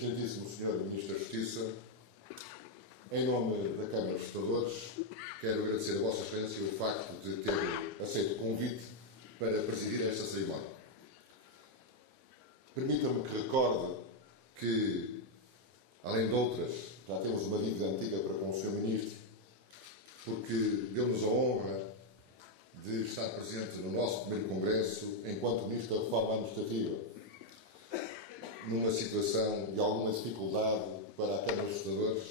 Excelentíssimo Sr. Ministro da Justiça, em nome da Câmara dos Vereadores, quero agradecer a Vossa Excelência o facto de ter aceito o convite para presidir esta cerimónia. Permitam-me que recorde que, além de outras, já temos uma dívida antiga para com o Sr. Ministro, porque deu-nos a honra de estar presente no nosso primeiro Congresso enquanto Ministro da Reforma Administrativa, numa situação de alguma dificuldade para a Câmara dos Vereadores,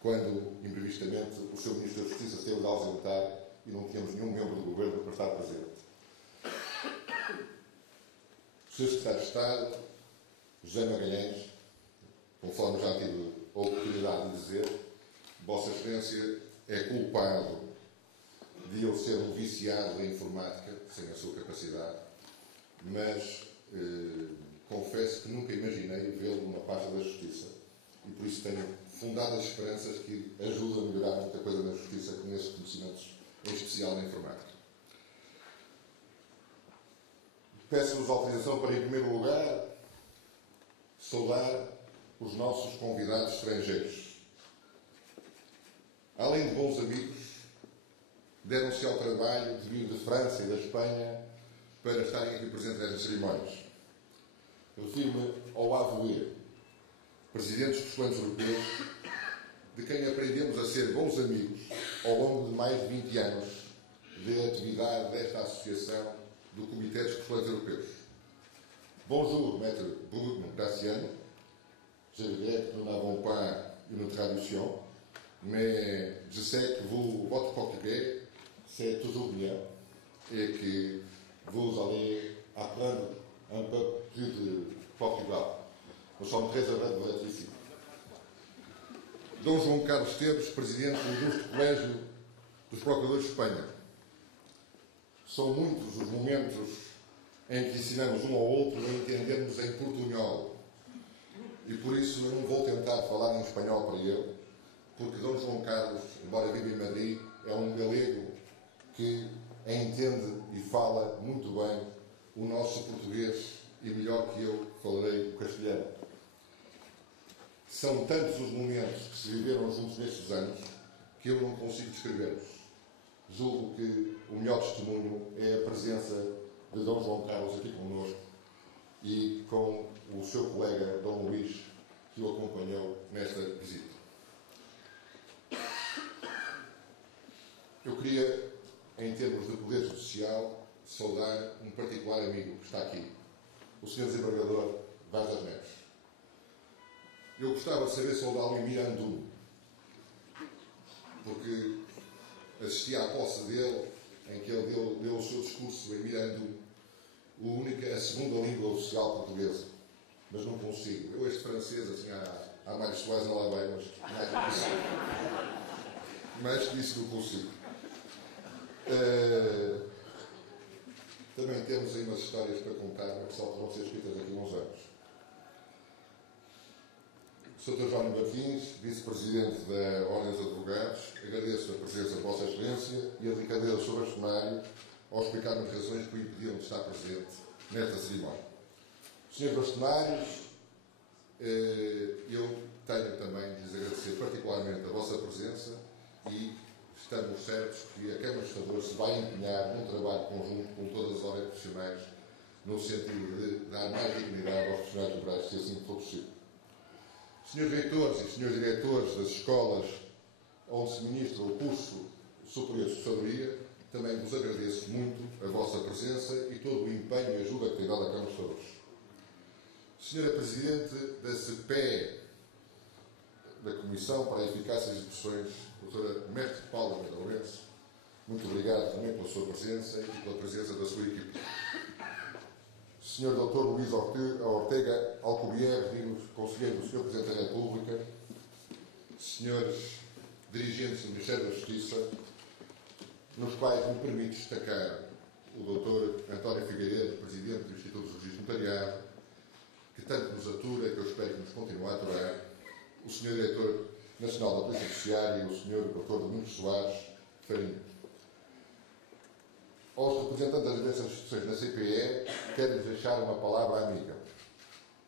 quando, imprevistamente, o Sr. Ministro da Justiça se teve de ausentar e não tínhamos nenhum membro do Governo para estar presente. O Sr. Secretário de Estado, José Magalhães, conforme já tive a oportunidade de dizer, Vossa Excelência é culpado de eu ser um viciado da informática, sem a sua capacidade, mas confesso que nunca imaginei vê-lo numa pasta da Justiça e por isso tenho fundadas esperanças que ajude a melhorar muita coisa na Justiça com esses conhecimentos, em especial na informática. Peço-vos autorização para, em primeiro lugar, saudar os nossos convidados estrangeiros. Além de bons amigos, deram-se ao trabalho de vir de França e da Espanha para estarem aqui presentes nestas cerimónias. Refiro-me ao Avoué, presidente dos Costumes Europeus, de quem aprendemos a ser bons amigos ao longo de mais de 20 anos de atividade desta associação do Comitê dos Costumes Europeus. Bonjour, maître Graciano. Je regrette que nous n'avons pas une traduction, mais je sais que votre portugais, c'est toujours bien et que vous allez apprendre un peu plus de Portugal. Nous sommes très heureux de vous être ici. Dom João Carlos Esteves, presidente do Ilustre Colégio dos Procuradores de Espanha. São muitos os momentos em que ensinamos um ao outro a entendermos em portunhol. E por isso eu não vou tentar falar em espanhol para ele, porque Dom João Carlos, embora viva em Madrid, é um galego que entende e fala muito bem o nosso português e melhor que eu falarei o castelhano. São tantos os momentos que se viveram juntos nestes anos que eu não consigo descrevê-los. Julgo que o melhor testemunho é a presença de Dom João Carlos aqui connosco e com o seu colega Dom Luís, que o acompanhou nesta visita. Eu queria, em termos de poder social, saudar um particular amigo que está aqui, o Sr. Desembargador Vaz das Neves. Eu gostava de saber saudá-lo em Mirandum, porque assisti à posse dele, em que ele deu o seu discurso em Mirandum, a segunda língua oficial portuguesa, mas não consigo. Eu este francês, assim, há mais suais na labeira, mas não consigo. Mais que isso não consigo. Também temos aí umas histórias para contar, mas só vão ser escritas daqui a uns anos. Sr. Dr. João Martins, Vice-Presidente da Ordem dos Advogados, agradeço a presença de Vossa Excelência e a delicadeza do Sr. Bastonário ao explicar-me as razões que o impediram de estar presente nesta cerimónia. Sr. Bastonários, eu tenho também de lhes agradecer particularmente a vossa presença e estamos certos que a Câmara dos Vereadores se vai empenhar num trabalho conjunto com todas as ordens profissionais no sentido de dar mais dignidade aos profissionais liberais, se assim for possível. Senhores reitores e senhores diretores das escolas onde se ministra o curso superior de Sociologia, também vos agradeço muito a vossa presença e todo o empenho e ajuda que tem dado à Câmara dos Vereadores. Senhora Presidente da CPE, da Comissão para a Eficácia das Expressões, Doutora Mestre Paula Lourenço, muito obrigado também pela sua presença e pela presença da sua equipe. Sr. Dr. Luís Ortega Alcobier, Conselheiro do Sr. Presidente da República, senhores dirigentes do Ministério da Justiça, nos quais me permite destacar o Dr. António Figueiredo, Presidente do Instituto de Registro Notariado, que tanto nos atura, que eu espero que nos continue a aturar, o Sr. Diretor Nacional da Polícia Judiciária e o Sr. Dr. Domingos Soares Farinha. Aos representantes das diversas instituições da CPE, quero-lhes deixar uma palavra amiga.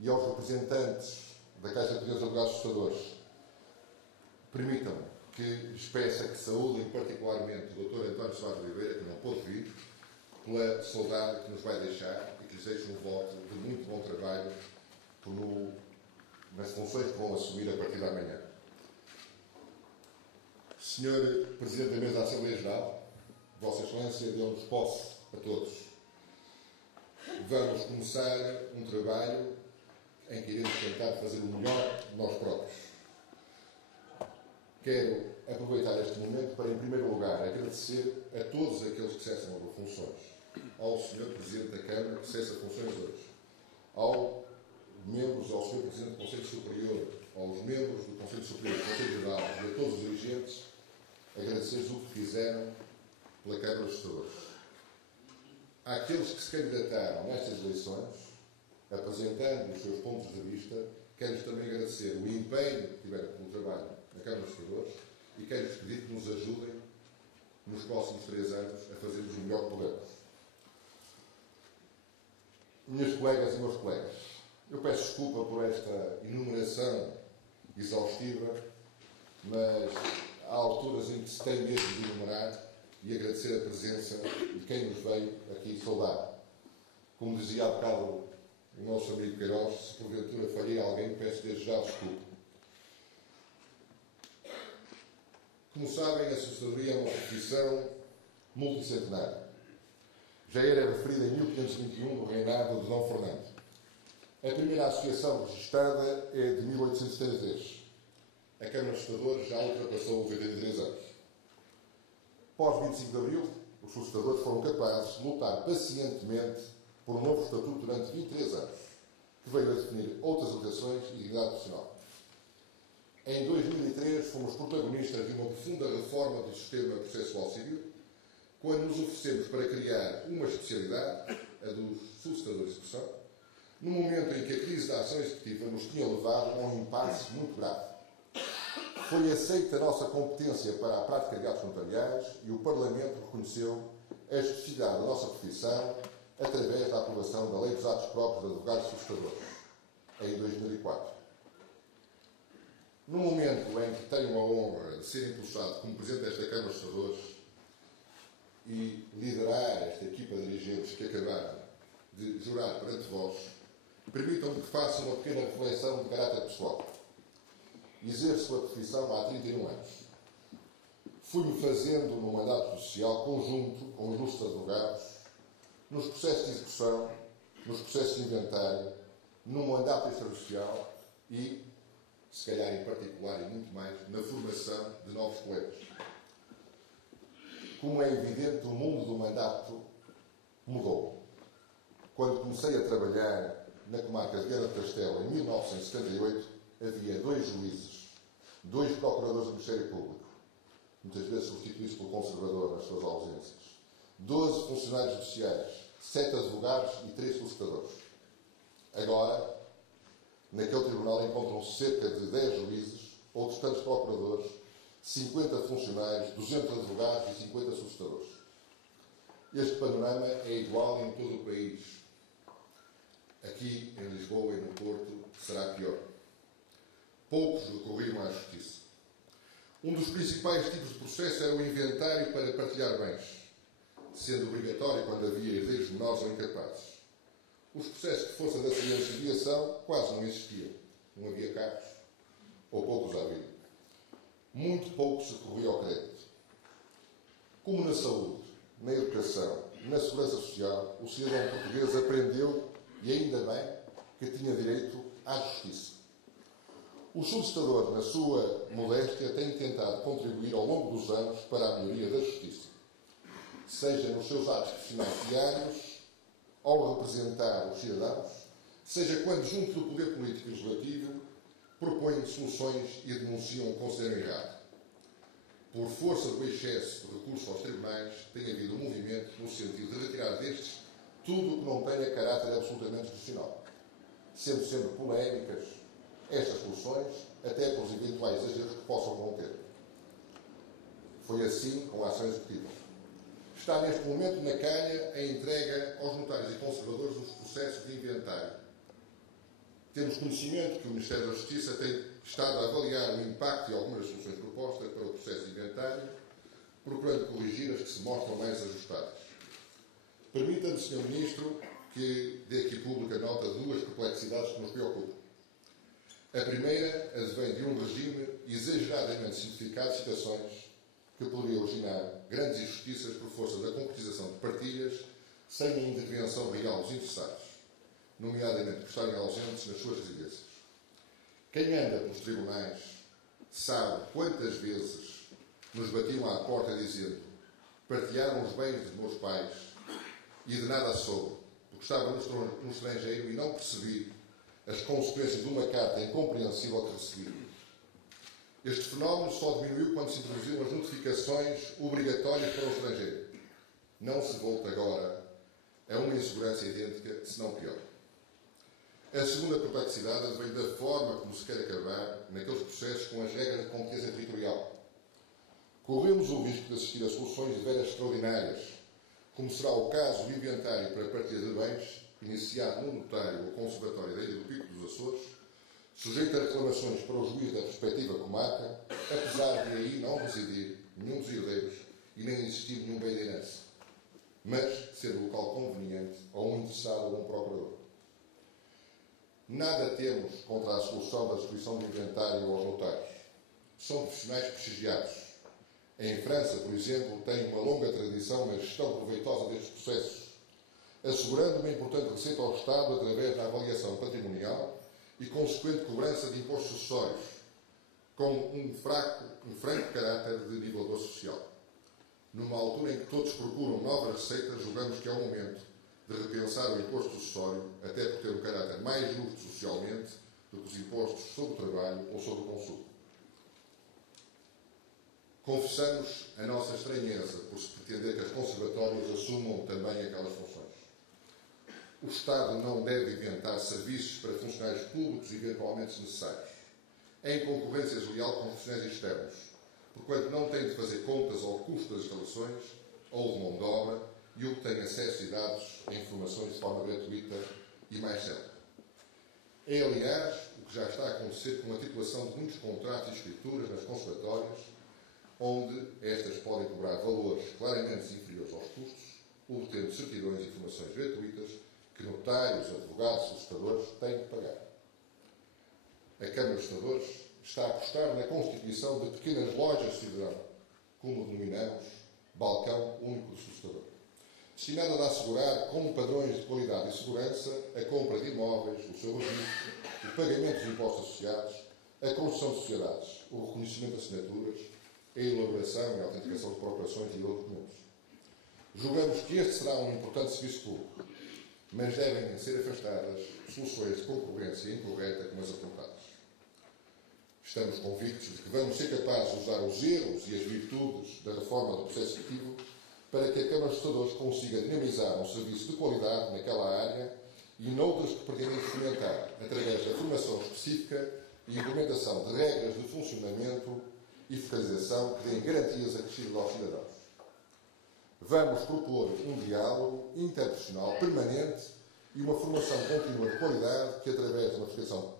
E aos representantes da Caixa de Advogados Assustadores, permitam-me que lhes peça que saúdem particularmente o Dr. António Soares Oliveira, que não pôde vir, pela saudade que nos vai deixar e que lhes deixe um voto de muito bom trabalho nas funções que vão assumir a partir de amanhã. Senhor Presidente da Mesa da Assembleia Geral, Vossa Excelência deu-nos posse a todos. Vamos começar um trabalho em que iremos tentar fazer o melhor de nós próprios. Quero aproveitar este momento para, em primeiro lugar, agradecer a todos aqueles que cessam as funções. Ao Sr. Presidente da Câmara, que cessa funções hoje. Ao Sr. Presidente do Conselho Superior, aos membros do Conselho Superior, do Conselho Geral e a todos os dirigentes, agradecer-lhes o que fizeram pela Câmara dos Assustadores. Àqueles que se candidataram nestas eleições, apresentando os seus pontos de vista, quero-lhes também agradecer o empenho que tiveram pelo trabalho na Câmara dos Assustadores e quero-lhes pedir que nos ajudem nos próximos 3 anos a fazermos o melhor que podemos. Minhas colegas e meus colegas, eu peço desculpa por esta enumeração exaustiva, mas há alturas em que se tem mesmo de enumerar e agradecer a presença de quem nos veio aqui saudar. Como dizia há bocado o nosso amigo Queiroz, se porventura falhei alguém, peço desde já desculpa. Como sabem, a assessoria é uma profissão multicentenária. Já era referida em 1521 no reinado de Dom Fernando. A primeira associação registrada é de 1873. A Câmara dos Assustadores já ultrapassou os 83 anos. Pós 25 de Abril, os assustadores foram capazes de lutar pacientemente por um novo estatuto durante 23 anos, que veio a definir outras obrigações e dignidade profissional. Em 2003, fomos protagonistas de uma profunda reforma do sistema processual civil, quando nos oferecemos para criar uma especialidade, a dos solicitadores de execução, no momento em que a crise da ação executiva nos tinha levado a um impasse muito grave. Foi aceita a nossa competência para a prática de atos notariais e o Parlamento reconheceu a especificidade da nossa profissão através da aprovação da Lei dos Atos Próprios de Advogados e Solicitadores, em 2004. No momento em que tenho a honra de ser impulsado como Presidente desta Câmara dos Assustadores e liderar esta equipa de dirigentes que acabaram de jurar perante vós, permitam-me que faça uma pequena reflexão de caráter pessoal. Exerço a profissão há 31 anos. Fui-me fazendo no mandato social conjunto com os ilustres advogados, nos processos de execução, nos processos de inventário, no mandato extrajudicial e, se calhar em particular e muito mais, na formação de novos colegas. Como é evidente, o mundo do mandato mudou. Quando comecei a trabalhar na comarca de Viana do Castelo, em 1978, havia 2 juízes, 2 procuradores do Ministério Público, muitas vezes substituídos pelo conservador nas suas ausências, 12 funcionários judiciais, 7 advogados e 3 solicitadores. Agora, naquele tribunal encontram-se cerca de 10 juízes, outros tantos procuradores, 50 funcionários, 200 advogados e 50 solicitadores. Este panorama é igual em todo o país. Aqui, em Lisboa e no Porto, será pior. Poucos recorriam à justiça. Um dos principais tipos de processo era o inventário para partilhar bens, sendo obrigatório quando havia herdeiros menores ou incapazes. Os processos de força de acidentes de viação quase não existiam. Não havia carros, ou poucos havia. Muito pouco se recorria ao crédito. Como na saúde, na educação, na segurança social, o cidadão português aprendeu, e ainda bem, que tinha direito à justiça. O solicitador, na sua modéstia, tem tentado contribuir ao longo dos anos para a melhoria da justiça, seja nos seus atos profissionais diários, ao representar os cidadãos, seja quando, junto do poder político e legislativo, propõem soluções e denunciam o que consideram errado. Por força do excesso de recurso aos tribunais, tem havido um movimento no sentido de retirar destes tudo o que não tenha caráter absolutamente institucional, sendo sempre polémicas estas soluções, até pelos eventuais exageros que possam conter. Foi assim com a ação executiva. Está neste momento na calha a entrega aos notários e conservadores dos processos de inventário. Temos conhecimento que o Ministério da Justiça tem estado a avaliar o impacto de algumas das soluções propostas para o processo de inventário, procurando corrigir as que se mostram mais ajustadas. Permita-me, Sr. Ministro, que dê aqui pública nota de duas perplexidades que nos preocupam. A primeira advém de um regime exageradamente simplificado de citações que poderia originar grandes injustiças por força da concretização de partilhas sem a intervenção real dos interessados, nomeadamente por estarem ausentes nas suas residências. Quem anda pelos tribunais sabe quantas vezes nos batiam à porta dizendo: partilharam os bens dos meus pais e de nada soube, porque estava no estrangeiro e não percebi as consequências de uma carta incompreensível que recebi. Este fenómeno só diminuiu quando se introduziram as notificações obrigatórias para o estrangeiro. Não se volta agora a uma insegurança idêntica, se não pior. A segunda perplexidade vem da forma como se quer acabar naqueles processos com as regras de competência territorial. Corremos o risco de assistir a soluções de veras extraordinárias, como será o caso do inventário para a partilha de bens, iniciado no notário ou conservatório da Ilha do Pico dos Açores, sujeito a reclamações para o juiz da respectiva comarca, apesar de aí não residir nenhum dos herdeiros e nem existir nenhum bem de herança, mas ser local conveniente a um interessado ou a um procurador. Nada temos contra a solução da distribuição do inventário aos notários. São profissionais prestigiados. Em França, por exemplo, tem uma longa tradição na gestão proveitosa destes processos, assegurando uma importante receita ao Estado através da avaliação patrimonial e consequente cobrança de impostos sucessórios, com um franco caráter de nivelador social. Numa altura em que todos procuram novas receitas, julgamos que é o momento de repensar o imposto sucessório, até por ter um caráter mais justo socialmente do que os impostos sobre o trabalho ou sobre o consumo. Confessamos a nossa estranheza por se pretender que as conservatórias assumam também aquelas funções. O Estado não deve inventar serviços para funcionários públicos eventualmente necessários. É em concorrência desleal com profissionais externos, porquanto não tem de fazer contas ao custo das instalações ou de mão de obra e obtém acesso a dados e informações de forma gratuita e mais célere. É, aliás, o que já está a acontecer com a titulação de muitos contratos e escrituras nas conservatórias, onde estas podem cobrar valores claramente inferiores aos custos, obtendo certidões e informações gratuitas que notários, advogados e solicitadores têm de pagar. A Câmara dos Senadores está a apostar na constituição de pequenas lojas de cidadão, como denominamos balcão único do solicitador, destinada a assegurar, como padrões de qualidade e segurança, a compra de imóveis, o seu registro, o pagamento dos impostos associados, a construção de sociedades, o reconhecimento de assinaturas, a elaboração e a autenticação de procurações e outros documentos. Julgamos que este será um importante serviço público, mas devem ser afastadas soluções de concorrência incorreta como as apontadas. Estamos convictos de que vamos ser capazes de usar os erros e as virtudes da reforma do processo seletivo para que a Câmara dos Senadores consiga dinamizar um serviço de qualidade naquela área e noutras que pretendem fomentar através da formação específica e implementação de regras de funcionamento e fiscalização que deem garantias acrescidas aos cidadãos. Vamos propor um diálogo interprofissional permanente e uma formação contínua de qualidade que, através de uma fiscalização,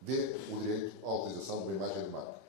dê o direito à utilização de uma imagem de marca.